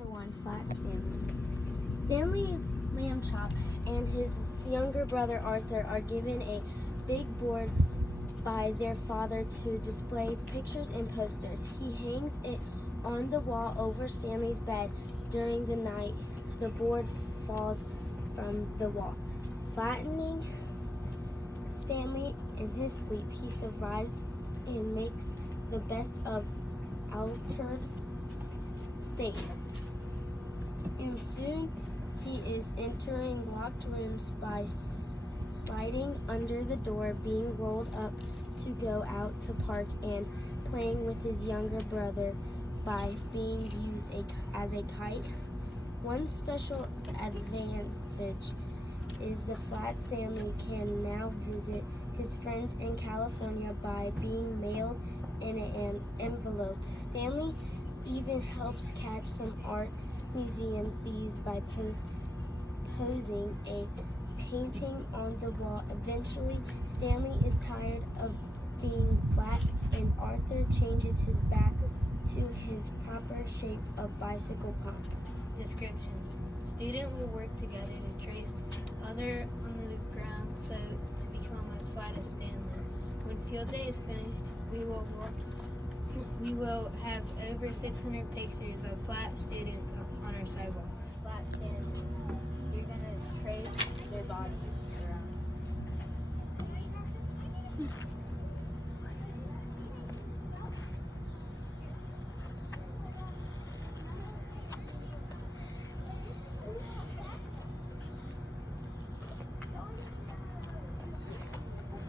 Number 1, Flat Stanley. Stanley Lambchop and his younger brother Arthur are given a big board by their father to display pictures and posters. He hangs it on the wall over Stanley's bed. During the night, the board falls from the wall, flattening Stanley in his sleep. He survives and makes the best of altered state. And soon he is entering locked rooms by sliding under the door, being rolled up to go out to park, and playing with his younger brother by being used as a kite. One special advantage is the Flat Stanley can now visit his friends in California by being mailed in an envelope. Stanley even helps catch some art museum thieves by posing a painting on the wall. Eventually, Stanley is tired of being flat, and Arthur changes his back to his proper shape of bicycle pump. Description. Student will work together to trace other on the ground so to become as flat as Stanley. When field day is finished, we will have over 600 pictures of flat students on our sidewalks. Flat Stanley. You're going to trace their bodies around.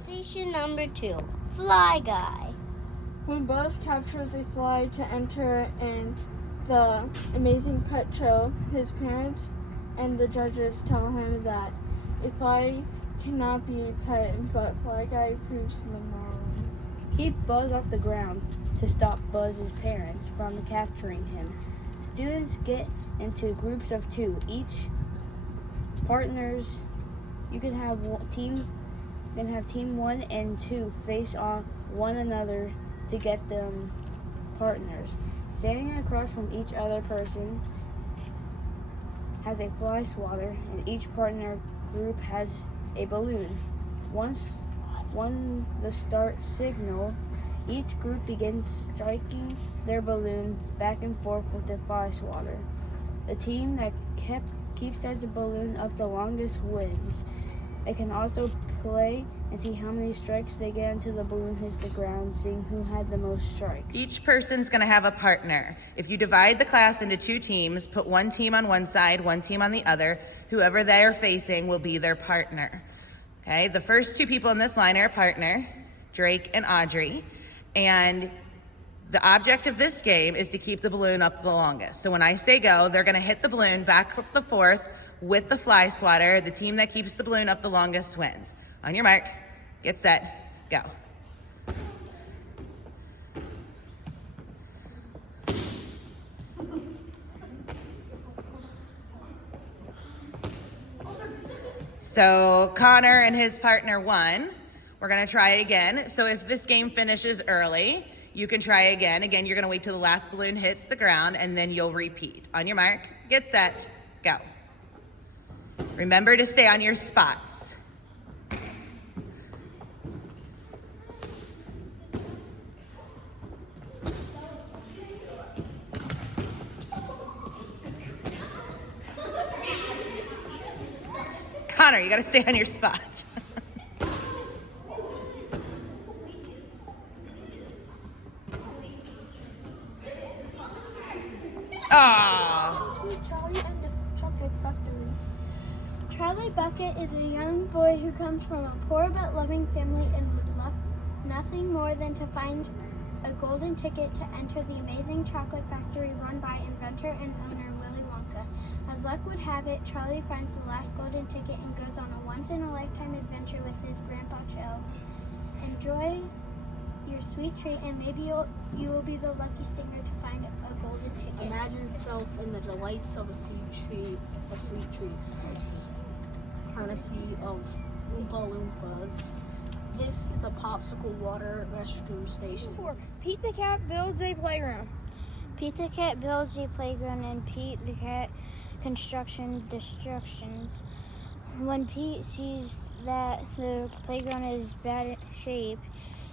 Station number 2, Fly Guy. When Buzz captures a fly to enter in the amazing pet show, his parents and the judges tell him that a fly cannot be a pet, but Fly Guy proves them wrong. Keep Buzz off the ground to stop Buzz's parents from capturing him. Students get into groups of 2. Each partners, you can have team 1 and 2 face off one another to get them partners. Standing across from each other person has a fly swatter, and each partner group has a balloon. Once the start signal, each group begins striking their balloon back and forth with the fly swatter. The team that keeps that balloon up the longest wins. They can also play and see how many strikes they get until the balloon hits the ground, seeing who had the most strikes. Each person's gonna have a partner. If you divide the class into 2 teams, put one team on one side, one team on the other, whoever they are facing will be their partner. Okay, the first 2 people in this line are a partner, Drake and Audrey, and the object of this game is to keep the balloon up the longest. So when I say go, they're gonna hit the balloon back and forth with the fly swatter. The team that keeps the balloon up the longest wins. On your mark, get set, go. So Connor and his partner won. We're gonna try it again. So if this game finishes early, you can try again. Again, you're gonna wait till the last balloon hits the ground, and then you'll repeat. On your mark, get set, go. Remember to stay on your spots. Connor, you gotta stay on your spot. Charlie and the Chocolate Factory. Charlie Bucket is a young boy who comes from a poor but loving family and would love nothing more than to find a golden ticket to enter the amazing chocolate factory run by inventor and owner Willy Wonka. As luck would have it, Charlie finds the last golden ticket and goes on a once-in-a-lifetime adventure with his Grandpa Joe. Enjoy your sweet treat, and maybe you will be the lucky stinger to find a golden ticket. Imagine yourself in the delights of a sweet treat, courtesy of Oompa Loompas. This is a popsicle water restroom station. 4. Pete the Cat builds a playground. Pete the cat builds a playground and Pete the cat construction destructions. When Pete sees that the playground is bad shape,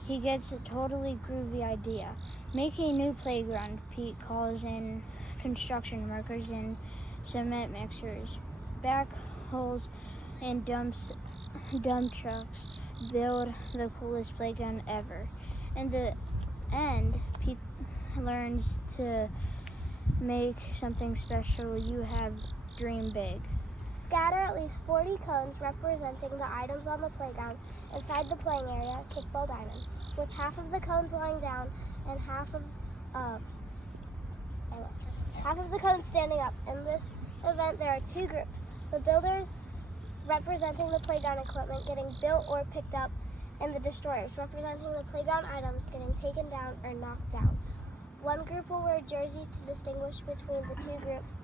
he gets a totally groovy idea. Make a new playground. Pete calls in construction workers and cement mixers, backhoes, and dump trucks. Build the coolest playground ever. In the end, Pete learns to make something special. You have dream big. Scatter at least 40 cones representing the items on the playground inside the playing area, kickball diamond, with half of the cones lying down and half of the cones standing up. In this event, there are two groups. The builders, representing the playground equipment getting built or picked up, and the destroyers, representing the playground items getting taken down or knocked down. One group will wear jerseys to distinguish between the two groups.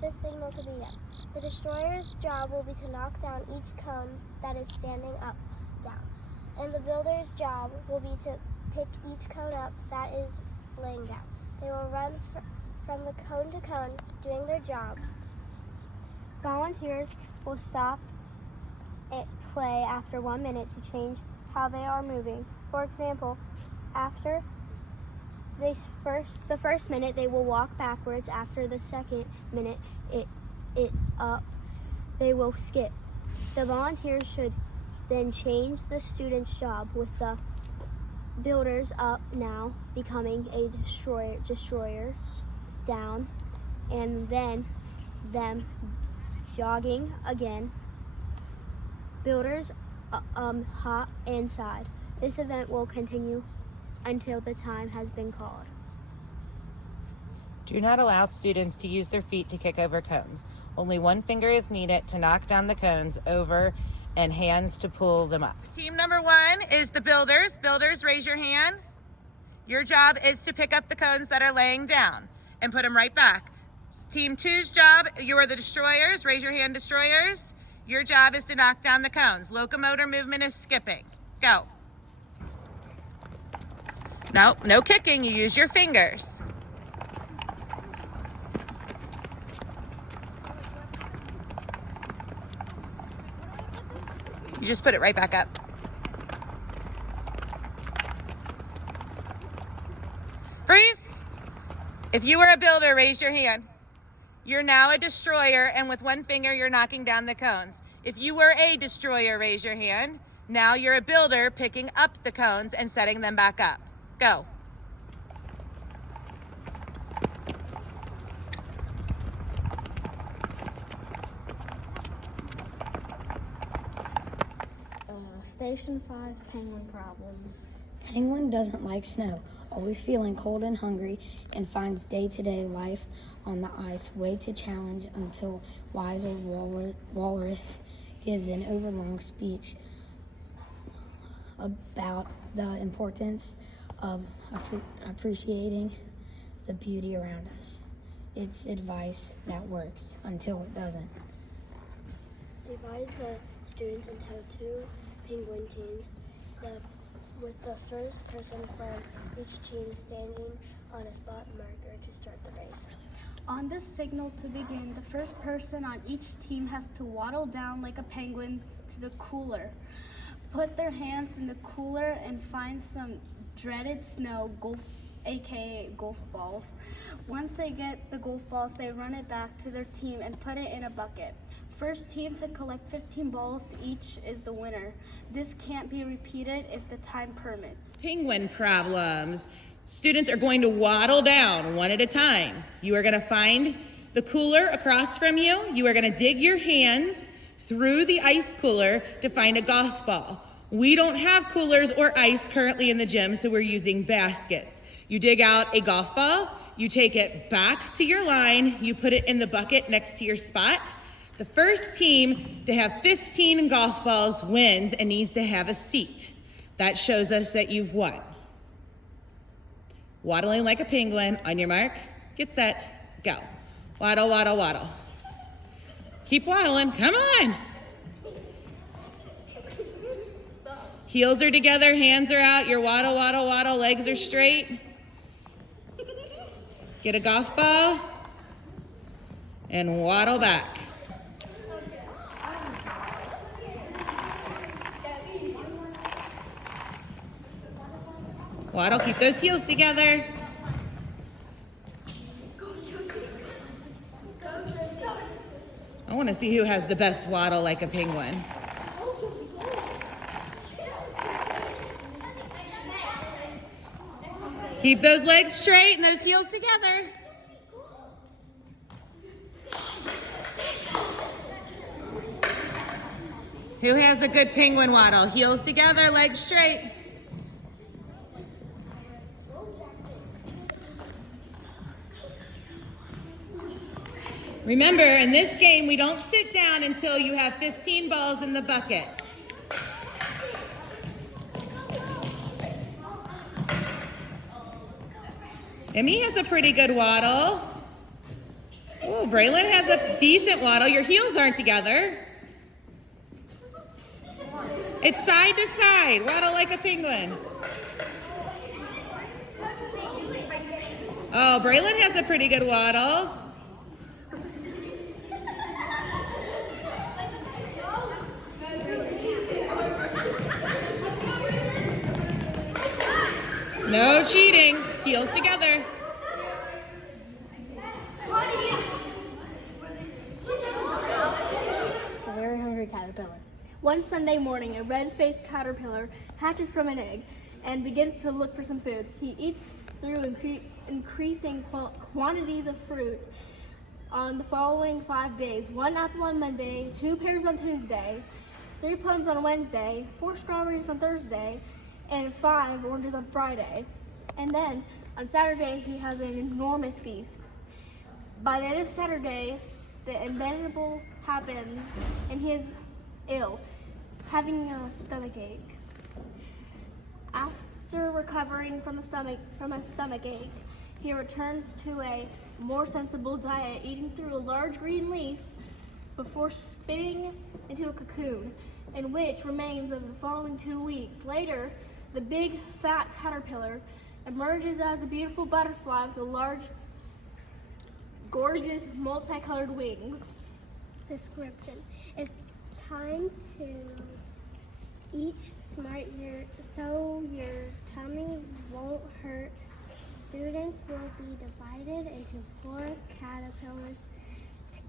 This signal to begin. The destroyer's job will be to knock down each cone that is standing up, down. And the builder's job will be to pick each cone up that is laying down. They will run from the cone to cone, doing their jobs. Volunteers will stop play after 1 minute to change how they are moving. For example, after the first minute, they will walk backwards. After the second minute, it's up, they will skip. The volunteers should then change the student's job, with the builders up now becoming a destroyers down, and then them jogging again. Builders hop inside. This event will continue until the time has been called. Do not allow students to use their feet to kick over cones. Only one finger is needed to knock down the cones over and hands to pull them up. Team number 1 is the builders. Builders, raise your hand. Your job is to pick up the cones that are laying down and put them right back. Team 2's job, you are the destroyers. Raise your hand, destroyers. Your job is to knock down the cones. Locomotor movement is skipping. Go. No kicking, you use your fingers. You just put it right back up. Freeze! If you were a builder, raise your hand. You're now a destroyer, and with one finger, you're knocking down the cones. If you were a destroyer, raise your hand. Now you're a builder, picking up the cones and setting them back up. Go. Station 5, penguin problems. Penguin doesn't like snow, always feeling cold and hungry, and finds day-to-day life on the ice way to challenge until wise old walrus gives an overlong speech about the importance of appreciating the beauty around us. It's advice that works until it doesn't. Divide the students into 2 penguin teams, with the first person from each team standing on a spot marker to start the race. On the signal to begin, the first person on each team has to waddle down like a penguin to the cooler. Put their hands in the cooler and find some dreaded snow, aka golf balls. Once they get the golf balls, they run it back to their team and put it in a bucket. First team to collect 15 balls each is the winner. This can't be repeated if the time permits. Penguin problems. Students are going to waddle down one at a time. You are going to find the cooler across from you. You are going to dig your hands through the ice cooler to find a golf ball. We don't have coolers or ice currently in the gym, so we're using baskets. You dig out a golf ball, you take it back to your line, you put it in the bucket next to your spot. The first team to have 15 golf balls wins and needs to have a seat. That shows us that you've won. Waddling like a penguin. On your mark, get set, go. Waddle, waddle, waddle. Keep waddling, come on. Heels are together, hands are out, your waddle, waddle, waddle, legs are straight. Get a golf ball and waddle back. Waddle, keep those heels together. I want to see who has the best waddle like a penguin. Keep those legs straight and those heels together. Who has a good penguin waddle? Heels together, legs straight. Remember, in this game, we don't sit down until you have 15 balls in the bucket. Emmy has a pretty good waddle. Oh, Braylon has a decent waddle. Your heels aren't together. It's side to side. Waddle like a penguin. Oh, Braylon has a pretty good waddle. No cheating. Heels together. The very hungry caterpillar. One Sunday morning, a red-faced caterpillar hatches from an egg and begins to look for some food. He eats through increasing quantities of fruit on the following 5 days. 1 apple on Monday, 2 pears on Tuesday, 3 plums on Wednesday, 4 strawberries on Thursday, and 5 oranges on Friday. And then on Saturday, he has an enormous feast. By the end of Saturday, the inevitable happens, and he is ill, having a stomach ache. After recovering from a stomach ache, he returns to a more sensible diet, eating through a large green leaf before spinning into a cocoon, in which remains over the following 2 weeks. Later, the big fat caterpillar emerges as a beautiful butterfly with a large, gorgeous, multicolored wings. Description. It's time to eat smart so your tummy won't hurt. Students will be divided into 4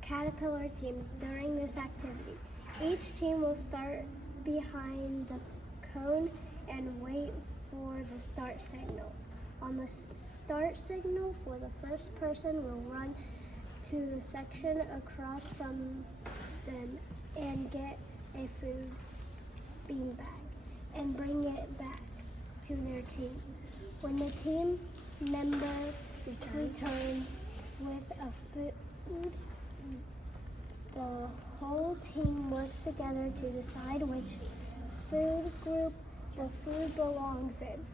caterpillar teams during this activity. Each team will start behind the cone and wait for the start signal. On the start signal, for the first person will run to the section across from them and get a food beanbag and bring it back to their team. When the team member returns with a food, the whole team works together to decide which food group the food belongs in.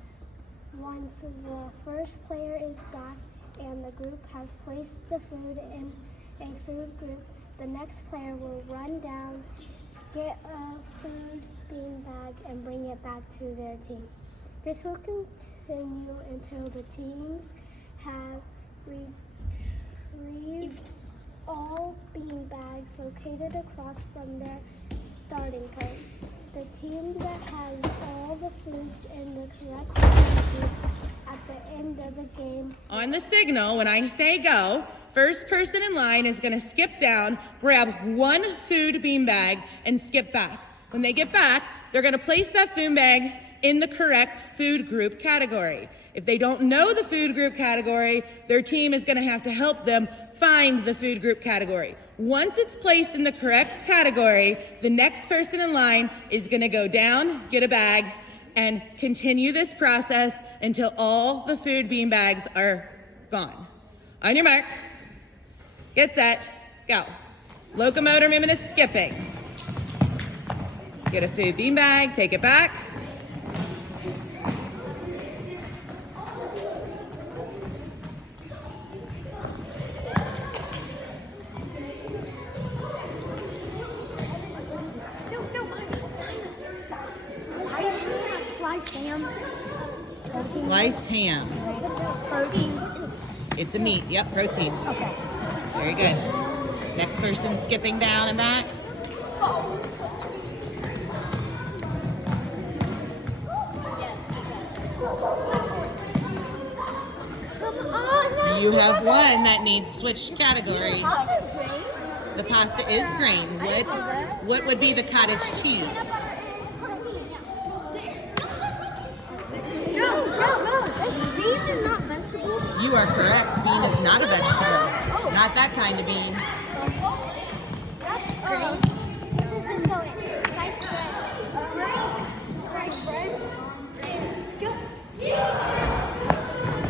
Once the first player is back and the group has placed the food in a food group, the next player will run down, get a food beanbag, and bring it back to their team. This will continue until the teams have retrieved all beanbags located across from their starting cone. The team that has all the foods in the correct group at the end of the game. On the signal, when I say go, first person in line is going to skip down, grab 1 food beanbag, and skip back. When they get back, they're going to place that food bag in the correct food group category. If they don't know the food group category, their team is going to have to help them find the food group category. Once it's placed in the correct category, the next person in line is going to go down, get a bag, and continue this process until all the food bean bags are gone. On your mark, get set, go. Locomotor movement is skipping. Get a food bean bag, take it back. Sliced ham. Sliced ham. Protein. It's a meat. Yep, protein. Okay. Very good. Next person skipping down and back. Come on. You have one that needs switched categories. Pasta's green. The pasta is green. What would be the cottage cheese? No. Beans is not vegetables. You are correct. Bean is not a vegetable. Not that kind of bean. That's green. What does this go in? Sliced bread. Sliced bread. Go.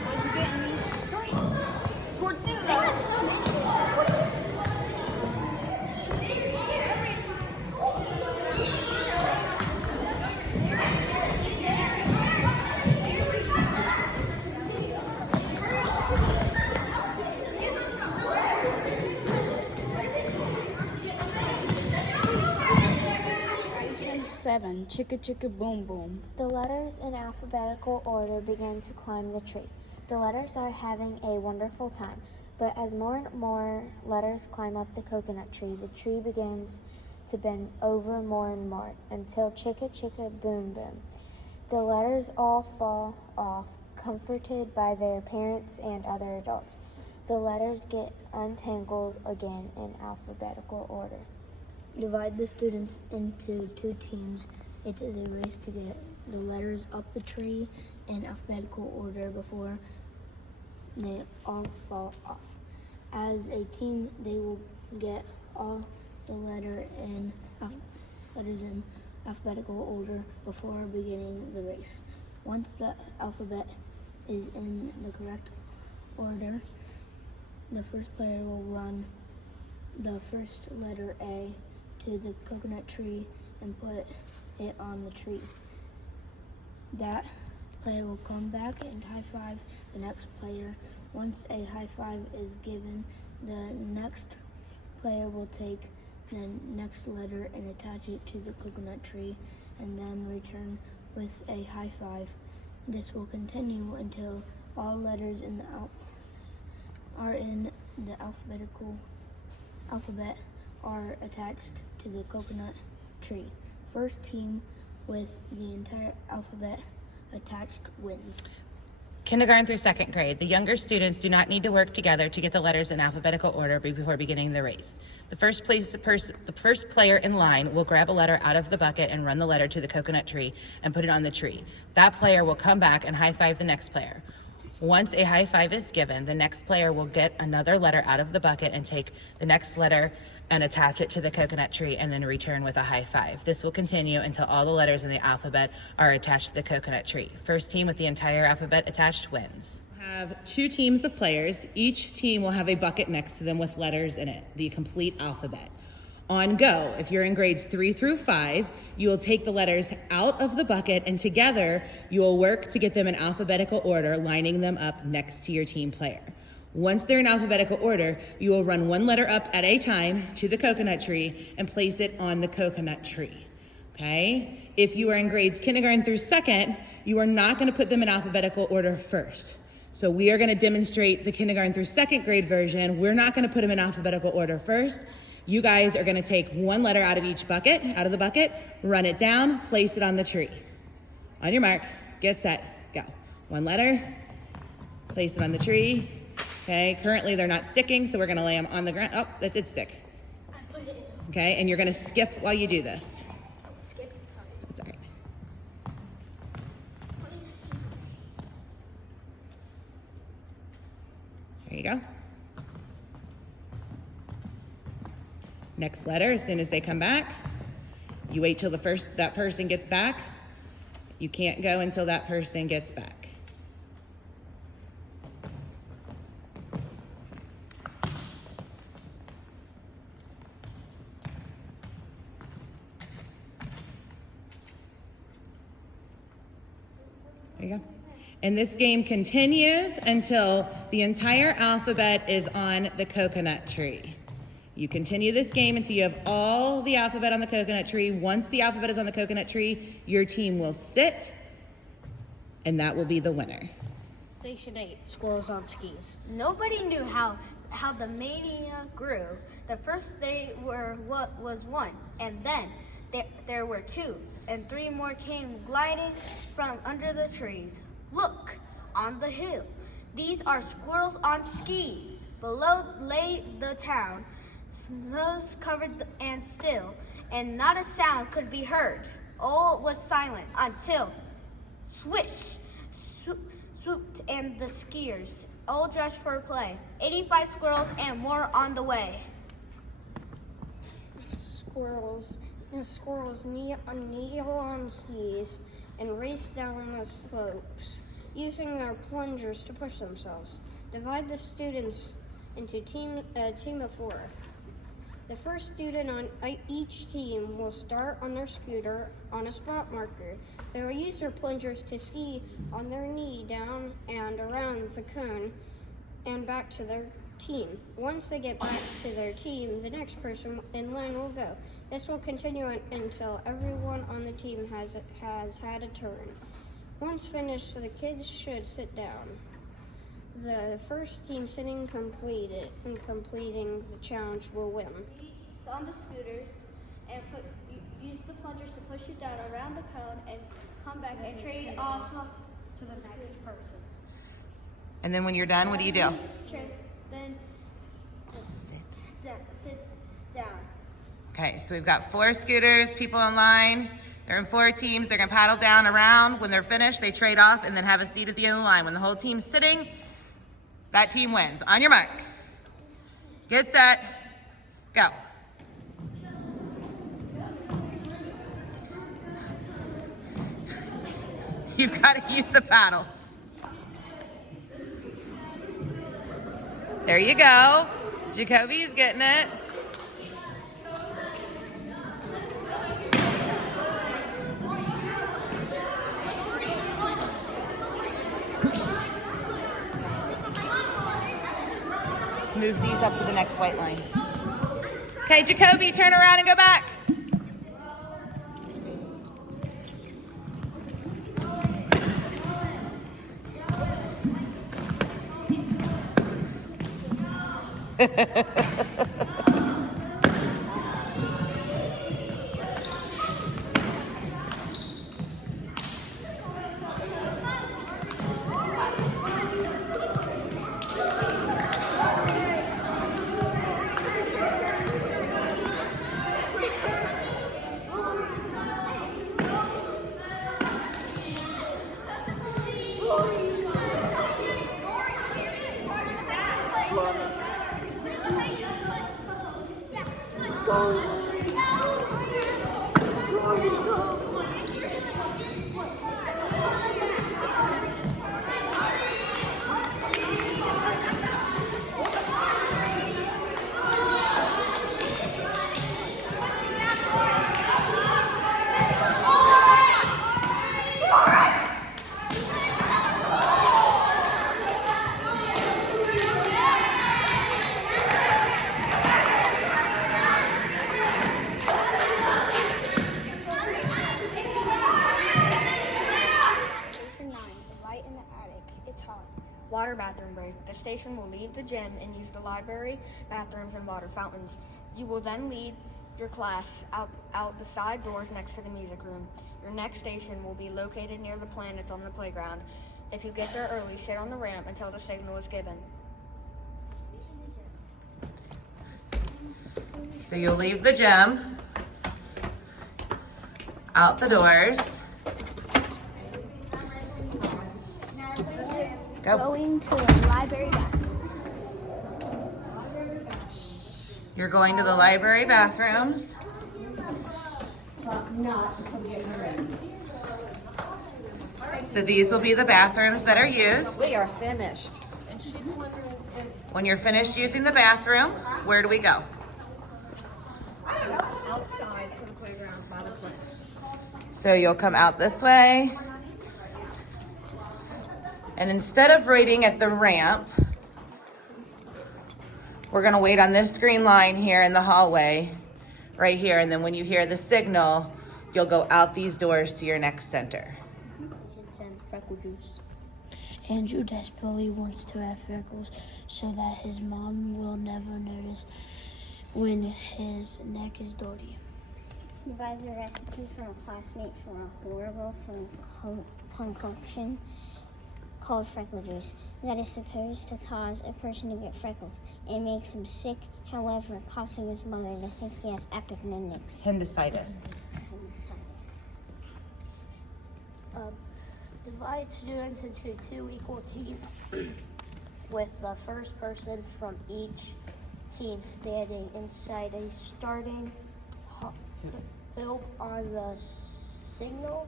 What'd you get me? Tortillas. They have so many. Seven, chicka chicka boom boom. The letters in alphabetical order begin to climb the tree. The letters are having a wonderful time, but as more and more letters climb up the coconut tree begins to bend over more and more until chicka chicka boom boom. The letters all fall off, comforted by their parents and other adults. The letters get untangled again in alphabetical order. Divide the students into 2 teams. It is a race to get the letters up the tree in alphabetical order before they all fall off. As a team, they will get all the letters in alphabetical order before beginning the race. Once the alphabet is in the correct order, the first player will run the first letter A to the coconut tree and put it on the tree. That player will come back and high five the next player. Once a high five is given, the next player will take the next letter and attach it to the coconut tree and then return with a high five. This will continue until all letters in the alphabet are attached to the coconut tree. First team with the entire alphabet attached wins. Kindergarten through 2nd grade. The younger students do not need to work together to get the letters in alphabetical order before beginning the race. The first player in line will grab a letter out of the bucket and run the letter to the coconut tree and put it on the tree. That player will come back and high five the next player. Once a high five is given, the next player will get another letter out of the bucket and take the next letter and attach it to the coconut tree and then return with a high five. This will continue until all the letters in the alphabet are attached to the coconut tree. First team with the entire alphabet attached wins. We'll have 2 teams of players. Each team will have a bucket next to them with letters in it, the complete alphabet. On go, if you're in grades 3 through 5, you will take the letters out of the bucket and together you will work to get them in alphabetical order, lining them up next to your team player. Once they're in alphabetical order, you will run 1 letter up at a time to the coconut tree and place it on the coconut tree, okay? If you are in grades kindergarten through 2nd, you are not gonna put them in alphabetical order first. So we are gonna demonstrate the kindergarten through 2nd grade version. We're not gonna put them in alphabetical order first. You guys are gonna take 1 letter out of each bucket, out of the bucket, run it down, place it on the tree. On your mark, get set, go. 1 letter, place it on the tree. Okay, currently they're not sticking, so we're gonna lay them on the ground. Oh, that did stick. Okay, and you're gonna skip while you do this. Skip. Sorry. That's all right. There you go. Next letter, as soon as they come back, you wait till that person gets back. You can't go until that person gets back. There you go. And this game continues until the entire alphabet is on the coconut tree. You continue this game until you have all the alphabet on the coconut tree. Once the alphabet is on the coconut tree, your team will sit, and that will be the winner. Station 8, Squirrels on Skis. Nobody knew how the mania grew. The first they were what was one, and then there were two, and three more came gliding from under the trees. Look, on the hill. These are squirrels on skis. Below lay the town, snows covered and still, and not a sound could be heard. All was silent until swish, swooped, and the skiers all dressed for play. 85 squirrels and more on the way. Squirrels kneel on skis and race down the slopes, using their plungers to push themselves. Divide the students into a team of 4. The first student on each team will start on their scooter on a spot marker. They will use their plungers to ski on their knee down and around the cone and back to their team. Once they get back to their team, the next person in line will go. This will continue until everyone on the team has had a turn. Once finished, the kids should sit down. The first team completing the challenge will win. On the scooters and use the plungers to push you down around the cone and come back and trade off to the next person. And then when you're done, what do you do? Then sit down. Okay, so we've got 4 scooters, people in line. They're in 4 teams. They're gonna paddle down around. When they're finished, they trade off and then have a seat at the end of the line. When the whole team's sitting, that team wins. On your mark. Get set. Go. You've got to use the paddles. There you go. Jacoby's getting it. Move these up to the next white line. Okay, Jacoby, turn around and go back. Water bathroom break. The station will leave the gym and use the library, bathrooms, and water fountains. You will then lead your class out the side doors next to the music room. Your next station will be located near the planets on the playground. If you get there early, sit on the ramp until the signal is given. So you'll leave the gym, out the doors. Go. Going to the library bathroom. You're going to the library bathrooms. So these will be the bathrooms that are used. We are finished. When you're finished using the bathroom, where do we go? Outside to the playground by the planets. So you'll come out this way. And instead of waiting at the ramp, we're gonna wait on this green line here in the hallway, right here. And then when you hear the signal, you'll go out these doors to your next center. Freckle Juice. Andrew desperately wants to have freckles so that his mom will never notice when his neck is dirty. He buys a recipe from a classmate for a horrible concoction called Freckle Juice that is supposed to cause a person to get freckles. It makes him sick, however, causing his mother to think he has Appendicitis. Divide students into 2 equal teams with the first person from each team standing inside a starting hoop on the signal.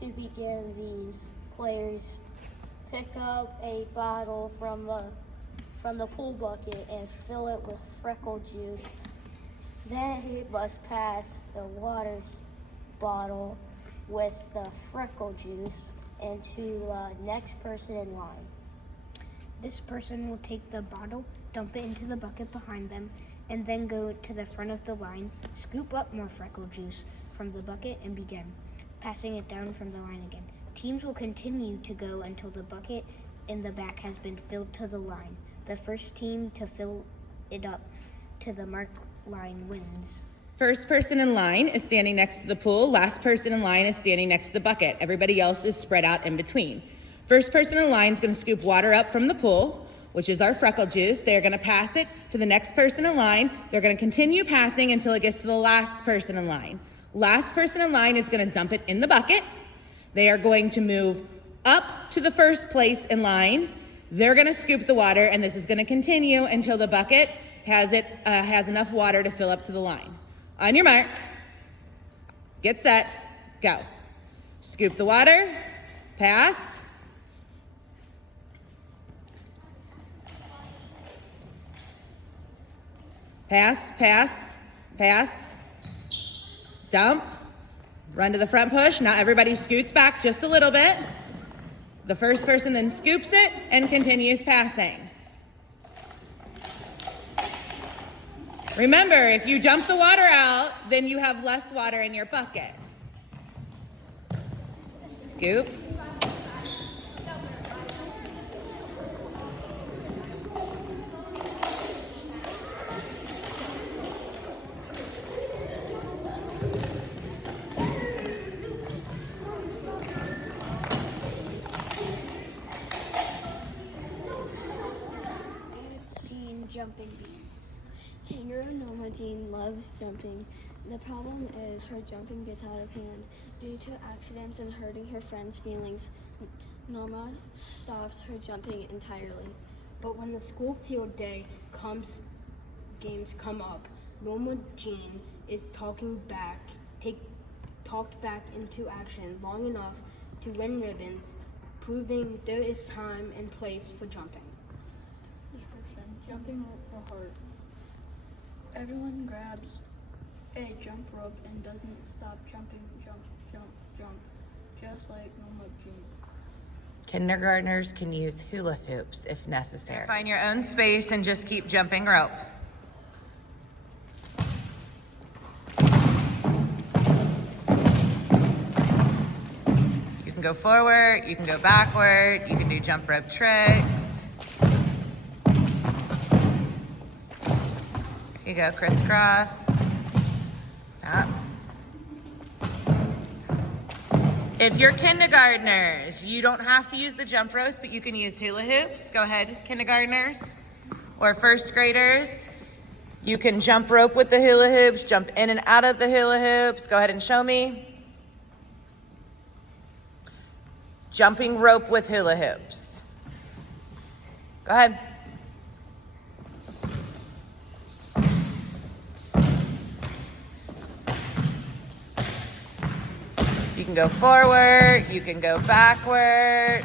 To begin, these players pick up a bottle from the pool bucket and fill it with Freckle Juice. Then he must pass the water bottle with the Freckle Juice into the next person in line. This person will take the bottle, dump it into the bucket behind them, and then go to the front of the line, scoop up more Freckle Juice from the bucket, and begin passing it down from the line again. Teams will continue to go until the bucket in the back has been filled to the line. The first team to fill it up to the marked line wins. First person in line is standing next to the pool. Last person in line is standing next to the bucket. Everybody else is spread out in between. First person in line is going to scoop water up from the pool, which is our Freckle Juice. They're going to pass it to the next person in line. They're going to continue passing until it gets to the last person in line. Last person in line is going to dump it in the bucket. They are going to move up to the first place in line. They're going to scoop the water, and this is going to continue until the bucket has enough water to fill up to the line. On your mark, get set, go. Scoop the water, pass. Pass, pass, pass. Dump, run to the front push. Now everybody scoots back just a little bit. The first person then scoops it and continues passing. Remember, if you dump the water out, then you have less water in your bucket. Scoop. Jumping bee. Kangaroo Noma Jean loves jumping. The problem is her jumping gets out of hand due to accidents and hurting her friends' feelings. Noma stops her jumping entirely. But when the school field day games come up, Noma Jean is talked back into action long enough to win ribbons, proving there is time and place for jumping. Jumping rope for heart. Everyone grabs a jump rope and doesn't stop jumping. Jump, jump, jump. Just like Noma Jean. Kindergartners can use hula hoops if necessary. Find your own space and just keep jumping rope. You can go forward, you can go backward, you can do jump rope tricks. You go crisscross. Stop. If you're kindergartners, you don't have to use the jump ropes, but you can use hula hoops. Go ahead, kindergartners. Or first graders, you can jump rope with the hula hoops, jump in and out of the hula hoops. Go ahead and show me. Jumping rope with hula hoops. Go ahead. You can go forward, you can go backward.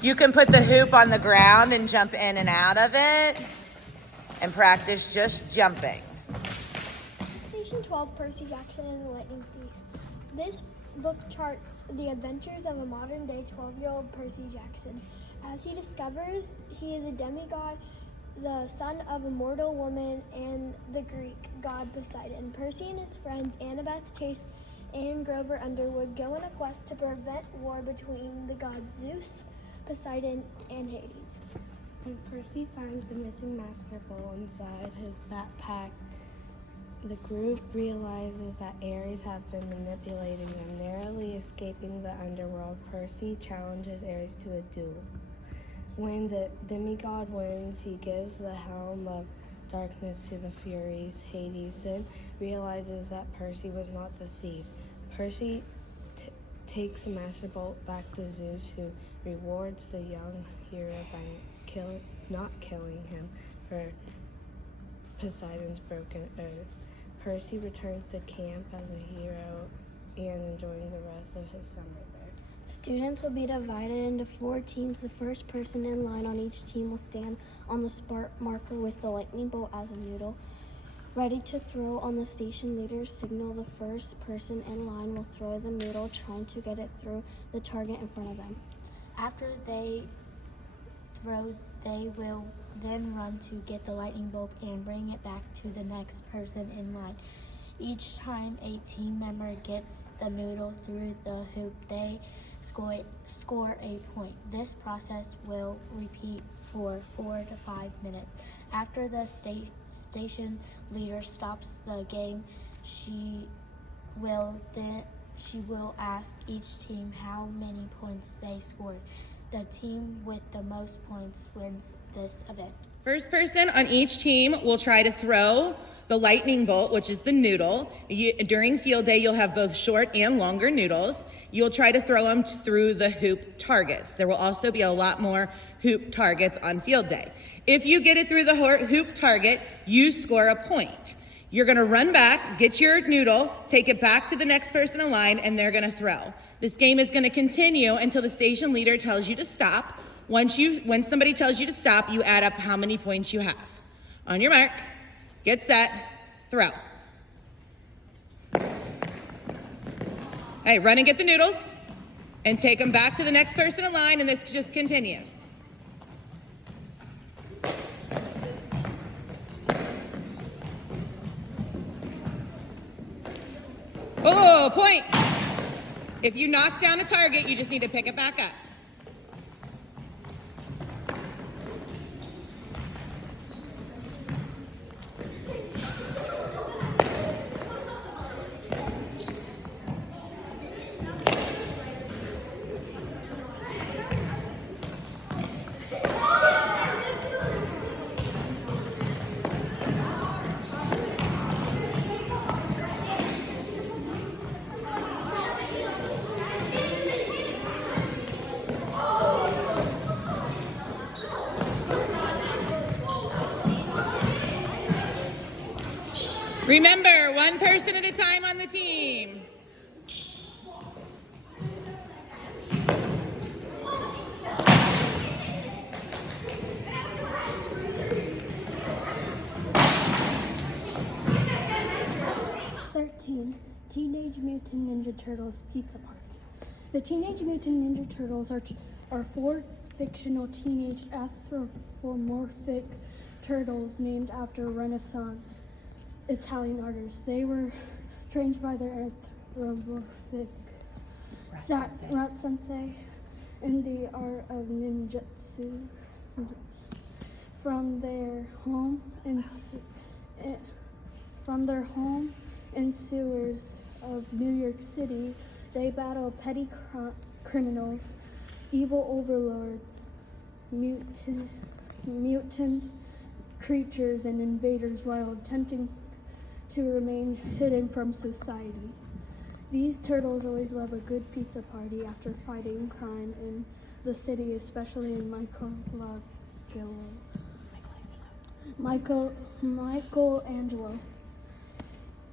You can put the hoop on the ground and jump in and out of it and practice just jumping. Station 12, Percy Jackson and the Lightning Thief. This book charts the adventures of a modern-day 12-year-old Percy Jackson. As he discovers he is a demigod, the son of a mortal woman and the Greek god Poseidon. Percy and his friends Annabeth chase and Grover Underwood go on a quest to prevent war between the gods Zeus, Poseidon, and Hades. When Percy finds the missing Master Bowl inside his backpack, the group realizes that Ares have been manipulating them, narrowly escaping the underworld. Percy challenges Ares to a duel. When the demigod wins, he gives the helm of darkness to the Furies. Hades then realizes that Percy was not the thief. Percy takes the Master Bolt back to Zeus, who rewards the young hero by not killing him for Poseidon's broken oath. Percy returns to camp as a hero and enjoying the rest of his summer there. Students will be divided into 4 teams. The first person in line on each team will stand on the spark marker with the lightning bolt as a noodle, ready to throw on the station leader's signal. The first person in line will throw the noodle, trying to get it through the target in front of them. After they throw, they will then run to get the lightning bolt and bring it back to the next person in line. Each time a team member gets the noodle through the hoop, they score a point. This process will repeat for 4 to 5 minutes. After the station leader stops the game, she will ask each team how many points they scored. The team with the most points wins this event. First person on each team will try to throw the lightning bolt, which is the noodle. During field day, you'll have both short and longer noodles. You'll try to throw them through the hoop targets. There will also be a lot more hoop targets on field day. If you get it through the hoop target, you score a point. You're gonna run back, get your noodle, take it back to the next person in line, and they're gonna throw. This game is gonna continue until the station leader tells you to stop. When somebody tells you to stop, you add up how many points you have. On your mark, get set, throw. Hey, run and get the noodles and take them back to the next person in line, and this just continues. Oh, point. If you knock down a target, you just need to pick it back up. Remember, 1 person at a time on the team. Teenage Mutant Ninja Turtles Pizza Party. The Teenage Mutant Ninja Turtles are 4 fictional teenage anthropomorphic turtles named after Renaissance Italian artists. They were trained by their anthropomorphic rat sensei in the art of ninjutsu. From their home in sewers of New York City, they battle petty criminals, evil overlords, mutant creatures, and invaders while attempting to remain hidden from society. These turtles always love a good pizza party after fighting crime in the city, especially in Michelangelo.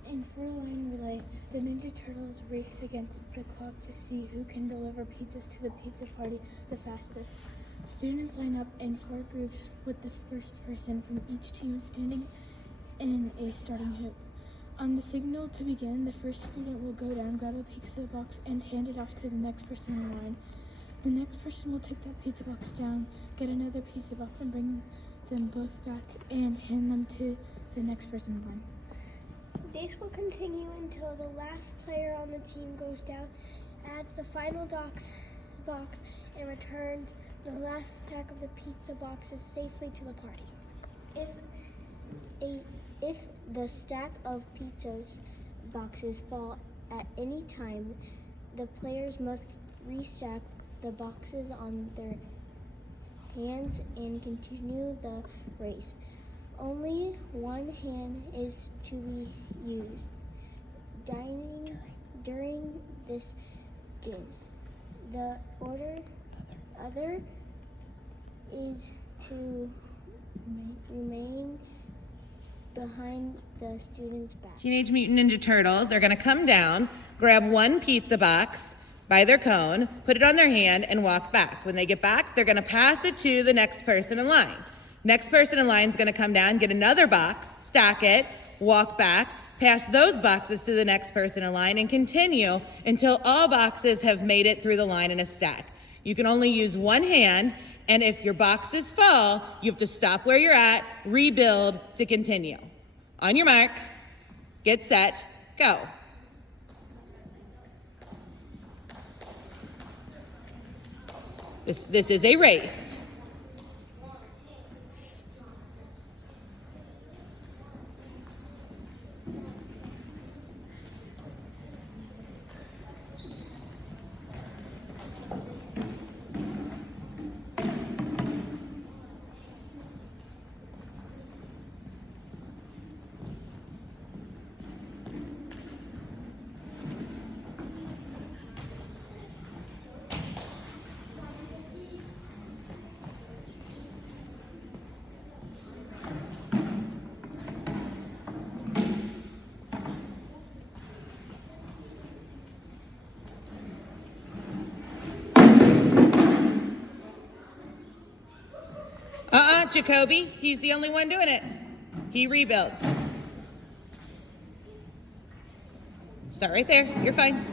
In four-line relay, the Ninja Turtles race against the clock to see who can deliver pizzas to the pizza party the fastest. Students line up in 4 groups with the first person from each team standing in a starting hoop. On the signal to begin, the first student will go down, grab a pizza box, and hand it off to the next person in line. The next person will take that pizza box down, get another pizza box, and bring them both back and hand them to the next person in line. This will continue until the last player on the team goes down, adds the final box, and returns the last stack of the pizza boxes safely to the party. If the stack of pizza boxes fall at any time, the players must restack the boxes on their hands and continue the race. Only one hand is to be used during this game. The other is to remain behind the student's back. Teenage Mutant Ninja Turtles are going to come down, grab one pizza box by their cone, put it on their hand, and walk back. When they get back, they're going to pass it to the next person in line. Next person in line is going to come down, get another box, stack it, walk back, pass those boxes to the next person in line, and continue until all boxes have made it through the line in a stack. You can only use one hand, and if your boxes fall, you have to stop where you're at, rebuild to continue. On your mark, get set, go. This is a race. Jacoby, he's the only one doing it. He rebuilds. Start right there, you're fine.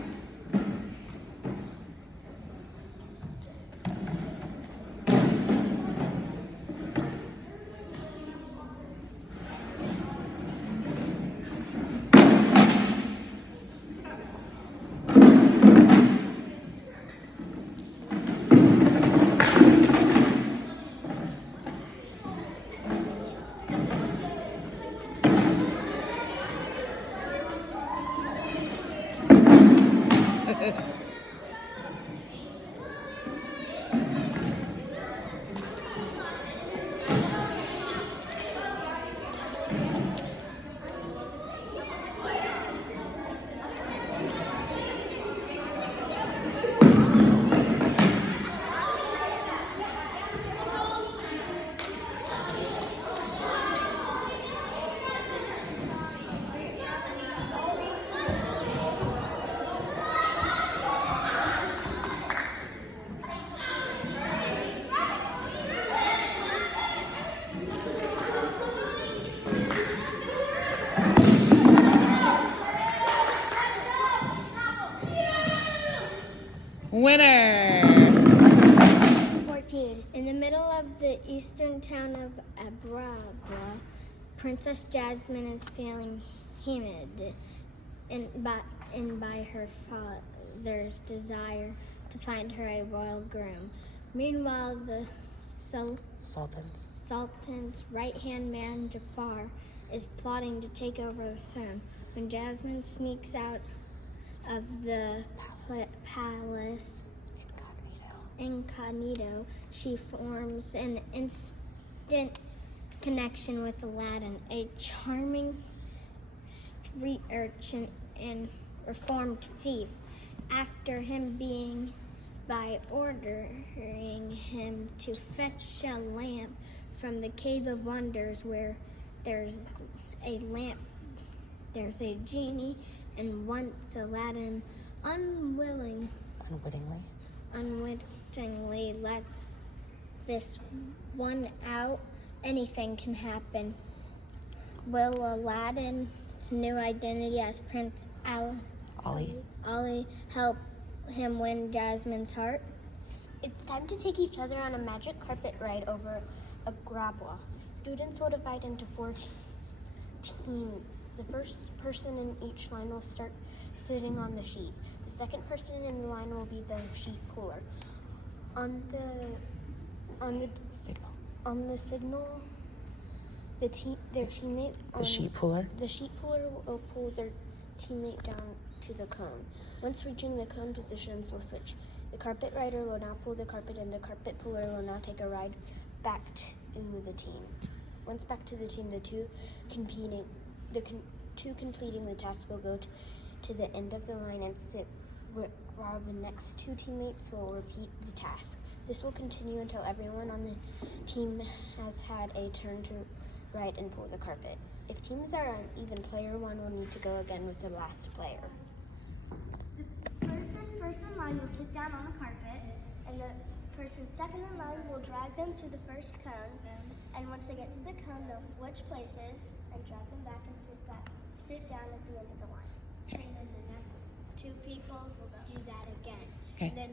Winner! 14. In the middle of the eastern town of Abraba, Princess Jasmine is feeling humid by her father's desire to find her a royal groom. Meanwhile, the Sultan's right-hand man, Jafar, is plotting to take over the throne. When Jasmine sneaks out of the palace incognito, she forms an instant connection with Aladdin, a charming street urchin and reformed thief. After him being by ordering him to fetch a lamp from the Cave of Wonders, where there's a lamp, there's a genie, and once Aladdin unwittingly lets this one out, anything can happen. Will Aladdin's new identity as Prince Ali help him win Jasmine's heart? It's time to take each other on a magic carpet ride over Agrabah. Students will divide into 4 teams. The first person in each line will start sitting on the sheet. The second person in the line will be the sheet puller. On the signal, their teammate The sheet puller? The sheet puller will pull their teammate down to the cone. Once reaching the cone, positions will switch. The carpet rider will now pull the carpet, and the carpet puller will now take a ride back to the team. Once back to the team, the two completing the task will go to the end of the line and sit while the next two teammates will repeat the task. This will continue until everyone on the team has had a turn to ride and pull the carpet. If teams are uneven, player one will need to go again with the last player. The person first in line will sit down on the carpet, and the person second in line will drag them to the first cone. And once they get to the cone, they'll switch places and drag them back and sit down at the end of the line. Okay. And then the next two people will do that again. Okay. And then,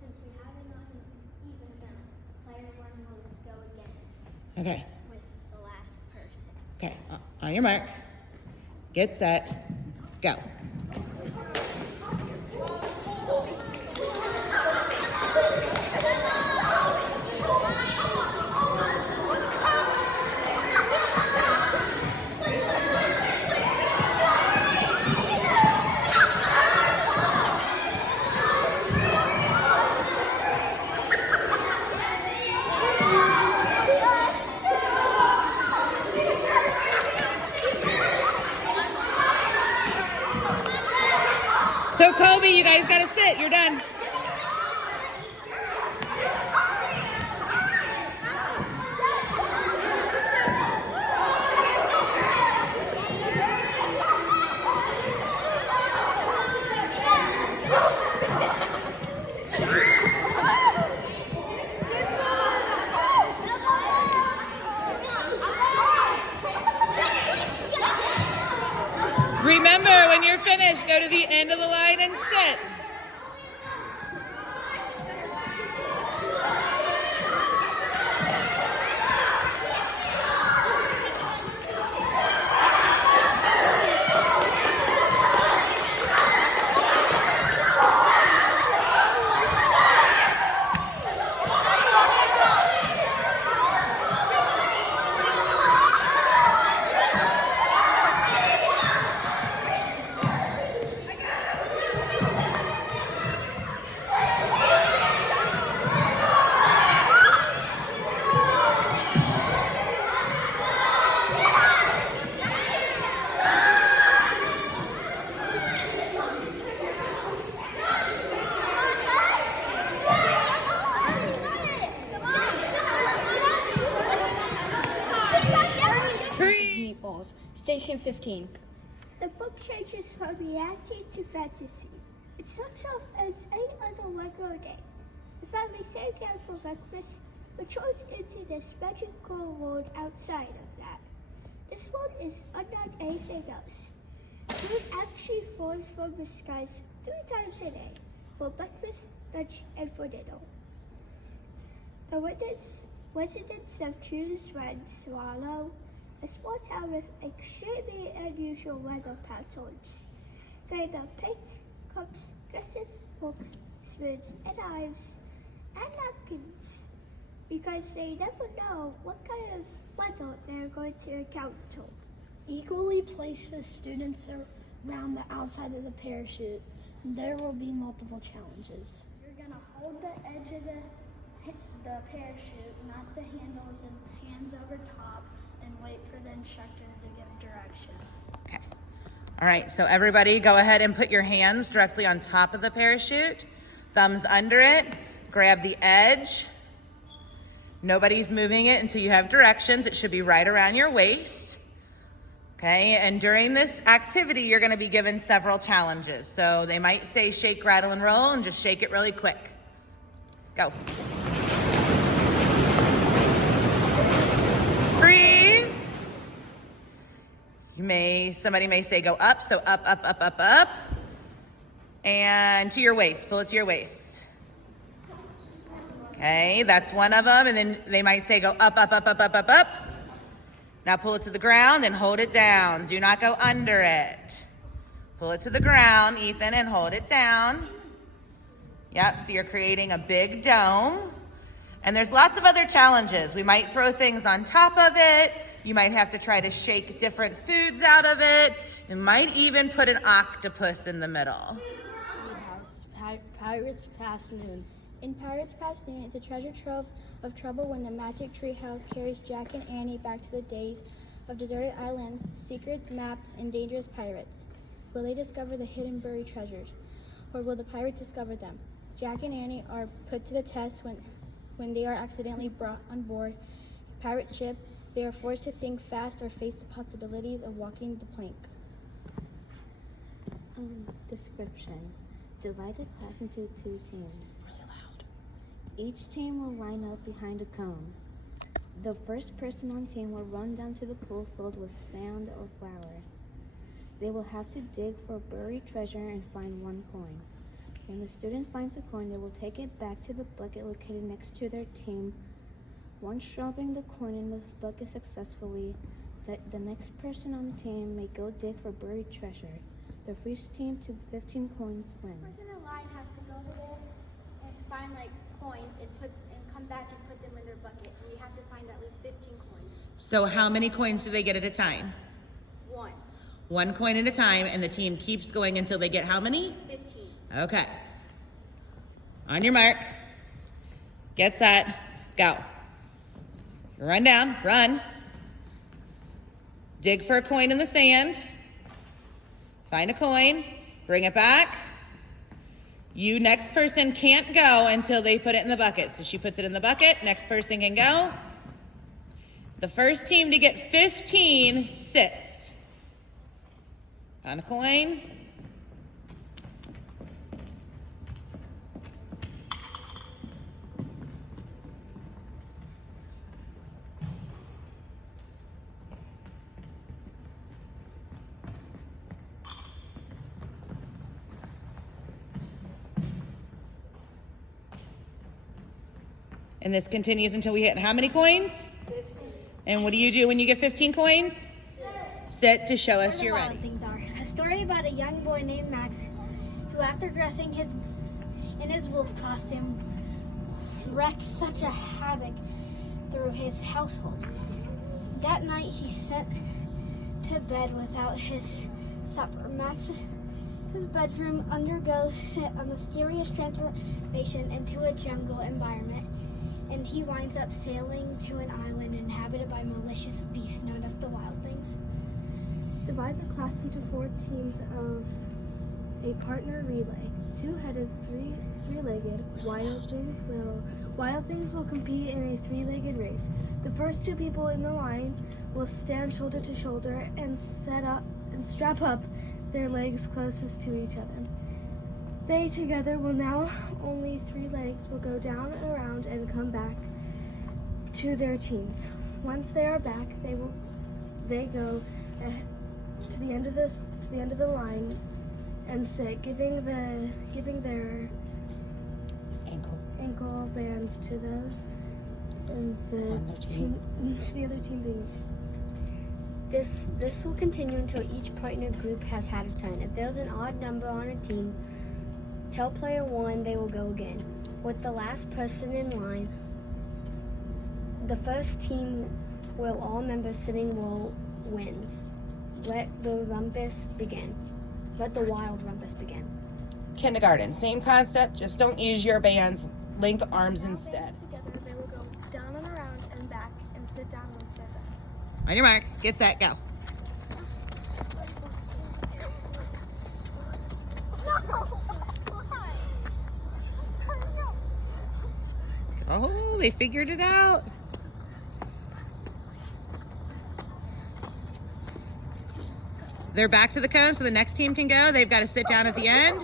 since we have an uneven amount, player one will go again. Okay. With the last person. Okay, on your mark, get set, go. So Kobe, you guys gotta sit, you're done. Remember, when you're finished, go to the end of the line and sit. Meatballs. Station 15. The book changes from reality to fantasy. It starts off as any other regular day. The family sat down for breakfast, but chose into this magical world outside of that. This world is unlike anything else. Food actually falls from the skies 3 times a day, for breakfast, lunch, and for dinner. The residents of Choose Run Swallow, a small town with extremely unusual weather patterns. They have plates, cups, glasses, forks, spoons, and knives, and napkins, because they never know what kind of weather they're going to encounter. Equally place the students around the outside of the parachute. There will be multiple challenges. You're going to hold the edge of the parachute, not the handles, and hands over top, and wait for the instructor to give directions. Okay. All right, so everybody go ahead and put your hands directly on top of the parachute, thumbs under it, grab the edge. Nobody's moving it until you have directions. It should be right around your waist. Okay, and during this activity, you're gonna be given several challenges. So they might say shake, rattle, and roll, and just shake it really quick. Go. Freeze. Somebody may say go up, so up, up, up, up, up. And to your waist, pull it to your waist. Okay, that's one of them. And then they might say go up, up, up, up, up, up, up. Now pull it to the ground and hold it down. Do not go under it. Pull it to the ground, Ethan, and hold it down. Yep, so you're creating a big dome. And there's lots of other challenges. We might throw things on top of it. You might have to try to shake different foods out of it. You might even put an octopus in the middle. Pirates Past Noon. In Pirates Past Noon, it's a treasure trove of trouble when the magic tree house carries Jack and Annie back to the days of deserted islands, secret maps, and dangerous pirates. Will they discover the hidden buried treasures, or will the pirates discover them? Jack and Annie are put to the test when they are accidentally brought on board a pirate ship. They are forced to think fast or face the possibilities of walking the plank. Description. Divide the class into 2 teams. Really loud. Each team will line up behind a cone. The first person on team will run down to the pool filled with sand or flour. They will have to dig for buried treasure and find 1 coin. When the student finds a coin, they will take it back to the bucket located next to their team. Once dropping the coin in the bucket successfully, the next person on the team may go dig for buried treasure. The first team to 15 coins wins. The person in line has to go over there and find coins and come back and put them in their bucket. And you have to find at least 15 coins. So how many coins do they get at a time? 1. 1 coin at a time, and the team keeps going until they get how many? 15. Okay. On your mark. Get set. Go. Run down. Run. Dig for a coin in the sand. Find a coin. Bring it back. You, next person, can't go until they put it in the bucket. So she puts it in the bucket. Next person can go. The first team to get 15 sits. Found a coin. And this continues until we hit how many coins? 15. And what do you do when you get 15 coins? Sit to show us you're ready. Things are a story about a young boy named Max who, after dressing in his wolf costume, wreaked such a havoc through his household. That night he sent to bed without his supper. Max's bedroom undergoes a mysterious transformation into a jungle environment, and he winds up sailing to an island inhabited by malicious beasts known as the Wild Things. Divide the class into 4 teams of a partner relay. 2-headed, three-legged wild things will compete in a 3-legged race. The first 2 people in the line will stand shoulder to shoulder and strap up their legs closest to each other. They together will now only 3 legs will go down and around and come back to their teams. Once they are back, they go to the end of the line and sit, giving their ankle bands to those and to the other team being. This will continue until each partner group has had a turn. If there's an odd number on a team, tell player 1 they will go again. With the last person in line, the first team will all members sitting will wins. Let the wild rumpus begin. Kindergarten, same concept, just don't use your bands, link arms instead. Together, they will go down and around and back and sit down once they're back. On your mark, get set, go. Oh, they figured it out. They're back to the cone so the next team can go. They've got to sit down at the end.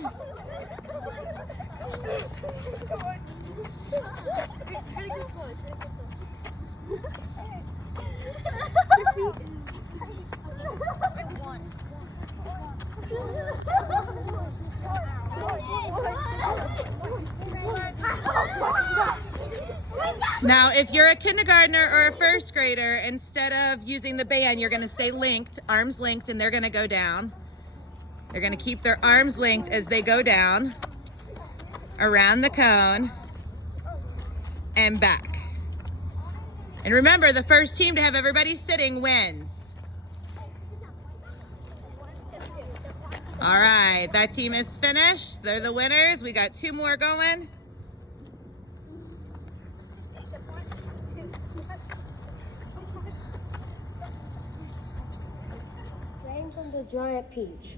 Sit down! Now, if you're a kindergartner or a first grader, instead of using the band, you're gonna stay linked, arms linked, and they're gonna go down. They're gonna keep their arms linked as they go down, around the cone, and back. And remember, the first team to have everybody sitting wins. All right, that team is finished. They're the winners. We got 2 more going. James and the giant peach.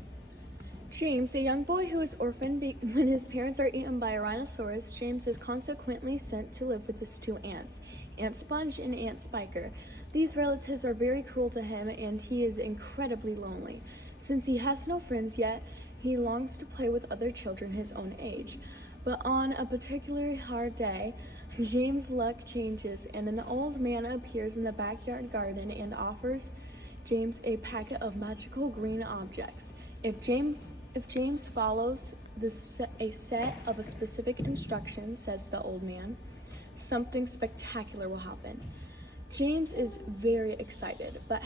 James, a young boy who is orphaned when his parents are eaten by a rhinoceros, James is consequently sent to live with his 2 aunts, Aunt Sponge and Aunt Spiker. These relatives are very cruel to him and he is incredibly lonely. Since he has no friends yet, he longs to play with other children his own age. But on a particularly hard day, James' luck changes and an old man appears in the backyard garden and offers James a packet of magical green objects. If James follows a set of specific instructions, says the old man, something spectacular will happen. James is very excited, but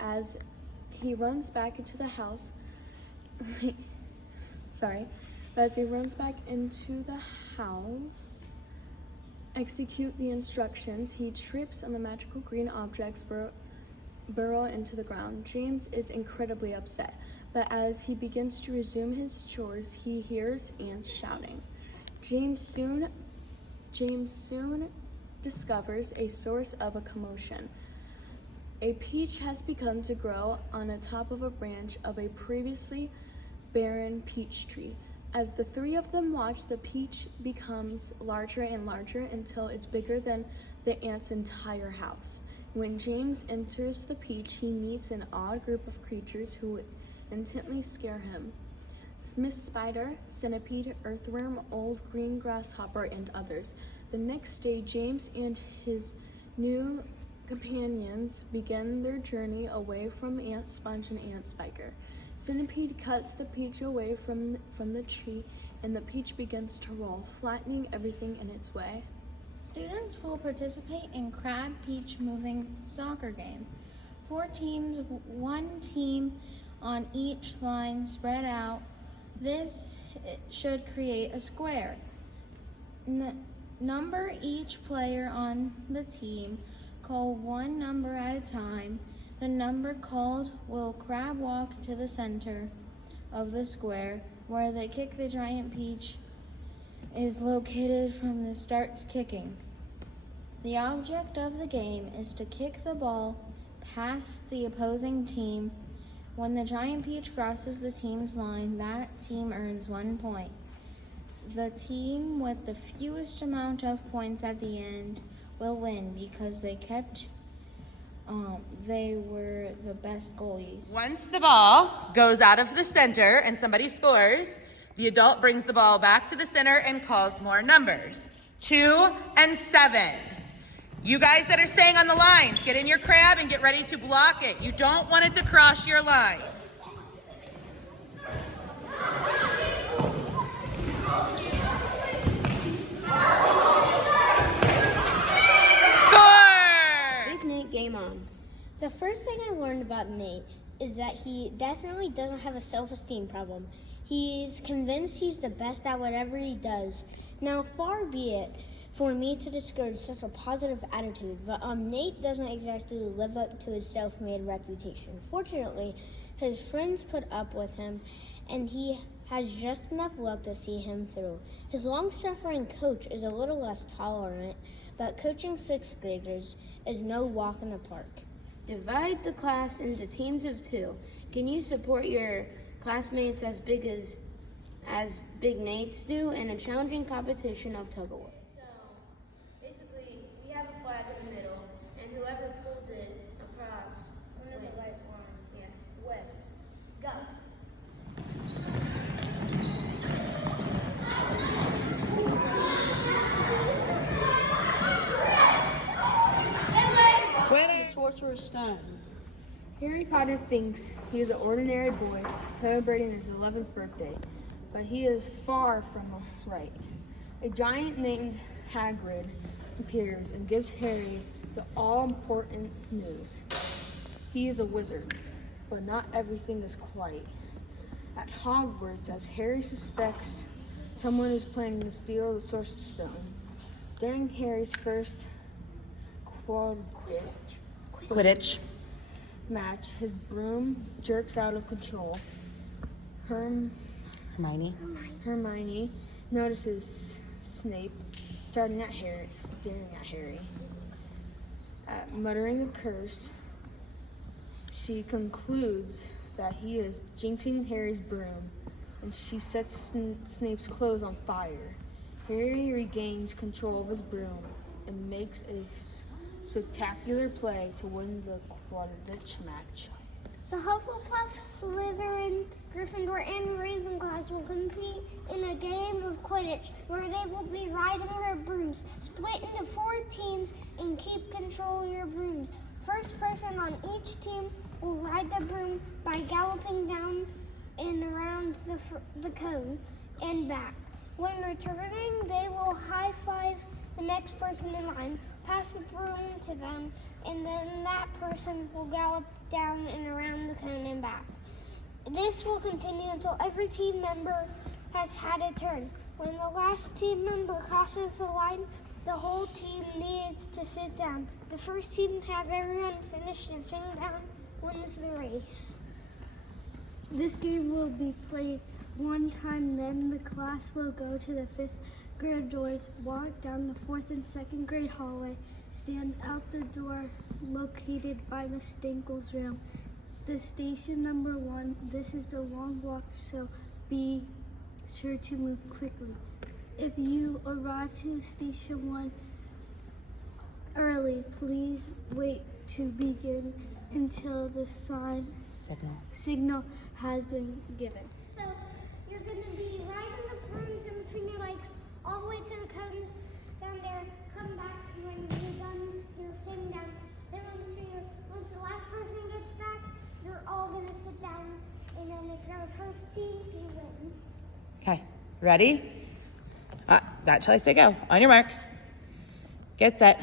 as he runs back into the house, execute the instructions, he trips on the magical green objects burrow into the ground. James is incredibly upset, but as he begins to resume his chores, he hears ants shouting. James soon discovers a source of a commotion. A peach has begun to grow on the top of a branch of a previously barren peach tree. As the 3 of them watch, the peach becomes larger and larger until it's bigger than the ant's entire house. When James enters the peach, he meets an odd group of creatures who intently scare him. Miss Spider, Centipede, Earthworm, Old Green Grasshopper, and others. The next day, James and his new companions begin their journey away from Aunt Sponge and Aunt Spiker. Centipede cuts the peach away from the tree, and the peach begins to roll, flattening everything in its way. Students will participate in Crab Peach Moving Soccer Game. 4 teams, 1 team on each line spread out. This should create a square. Number each player on the team. Call 1 number at a time. The number called will crab walk to the center of the square where they kick the giant peach is located from the starts kicking. The object of the game is to kick the ball past the opposing team. When the giant peach crosses the team's line, that team earns 1 point. The team with the fewest amount of points at the end will win because they were the best goalies. Once the ball goes out of the center and somebody scores, the adult brings the ball back to the center and calls more numbers. 2 and 7. You guys that are staying on the lines, get in your crab and get ready to block it. You don't want it to cross your line. Score! Big Nate, game on. The first thing I learned about Nate is that he definitely doesn't have a self-esteem problem. He's convinced he's the best at whatever he does. Now, far be it for me to discourage such a positive attitude, but Nate doesn't exactly live up to his self-made reputation. Fortunately, his friends put up with him, and he has just enough luck to see him through. His long-suffering coach is a little less tolerant, but coaching 6th graders is no walk in the park. Divide the class into teams of 2. Can you support your classmates as Big Nates do in a challenging competition of tug-of-war? So, basically, we have a flag in the middle, and whoever pulls it across one of the light ones. Yeah, wins. Go. The Sorcerer's Stone. Harry Potter thinks he is an ordinary boy celebrating his 11th birthday, but he is far from right. A giant named Hagrid appears and gives Harry the all-important news. He is a wizard, but not everything is quite. At Hogwarts, as Harry suspects someone is planning to steal the Sorcerer's Stone. During Harry's first Quidditch match, his broom jerks out of control. Hermione notices Snape staring at Harry. Muttering a curse, she concludes that he is jinxing Harry's broom, and she sets Snape's clothes on fire. Harry regains control of his broom and makes a spectacular play to win the Quidditch match. The Hufflepuffs, Slytherin, Gryffindor, and Ravenclaws will compete in a game of Quidditch where they will be riding their brooms, split into 4 teams, and keep control of your brooms. First person on each team will ride the broom by galloping down and around the cone and back. When returning, they will high-five the next person in line, pass the broom to them, and then that person will gallop down and around the cone and back. This will continue until every team member has had a turn. When the last team member crosses the line, the whole team needs to sit down. The first team to have everyone finished and sitting down wins the race. This game will be played one time, then the class will go to the 5th grade doors, walk down the 4th and 2nd grade hallway, stand out the door located by Miss Dinkle's room. The station number 1, this is the long walk, so be sure to move quickly. If you arrive to station 1 early, please wait to begin until the signal has been given. So you're going to be riding the brooms in between your legs all the way to the cones down there. Come back when you're done, you're sitting down. Then once the last person gets back, you're all going to sit down. And then if you're the first team, you win. Okay, ready? Not till I say go. On your mark. Get set.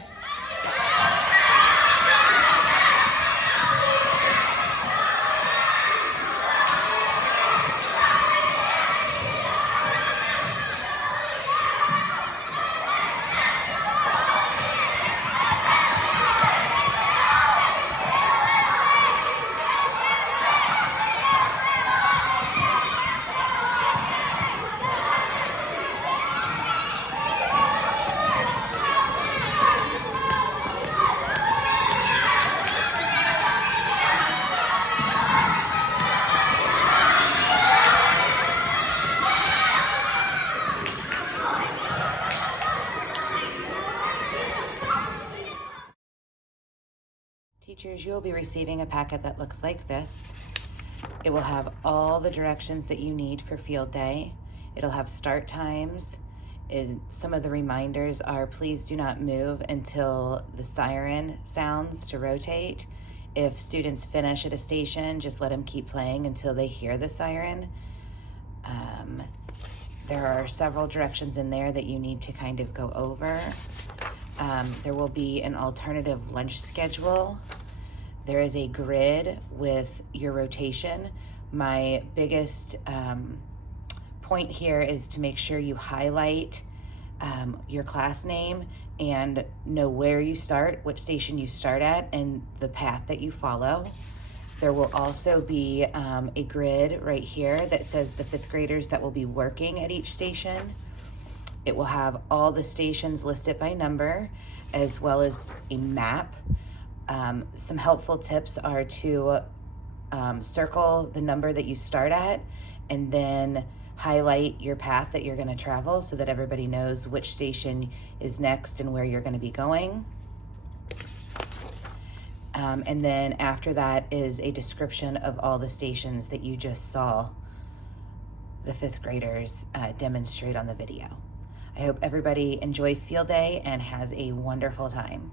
Teachers, you will be receiving a packet that looks like this. It will have all the directions that you need for field day. It'll have start times. Some of the reminders are please do not move until the siren sounds to rotate. If students finish at a station, just let them keep playing until they hear the siren. There are several directions in there that you need to kind of go over. There will be an alternative lunch schedule. There is a grid with your rotation. My biggest point here is to make sure you highlight your class name and know where you start, which station you start at, and the path that you follow. There will also be a grid right here that says the 5th graders that will be working at each station. It will have all the stations listed by number, as well as a map. Some helpful tips are to circle the number that you start at and then highlight your path that you're going to travel so that everybody knows which station is next and where you're going to be going. And then after that is a description of all the stations that you just saw the 5th graders demonstrate on the video. I hope everybody enjoys field day and has a wonderful time.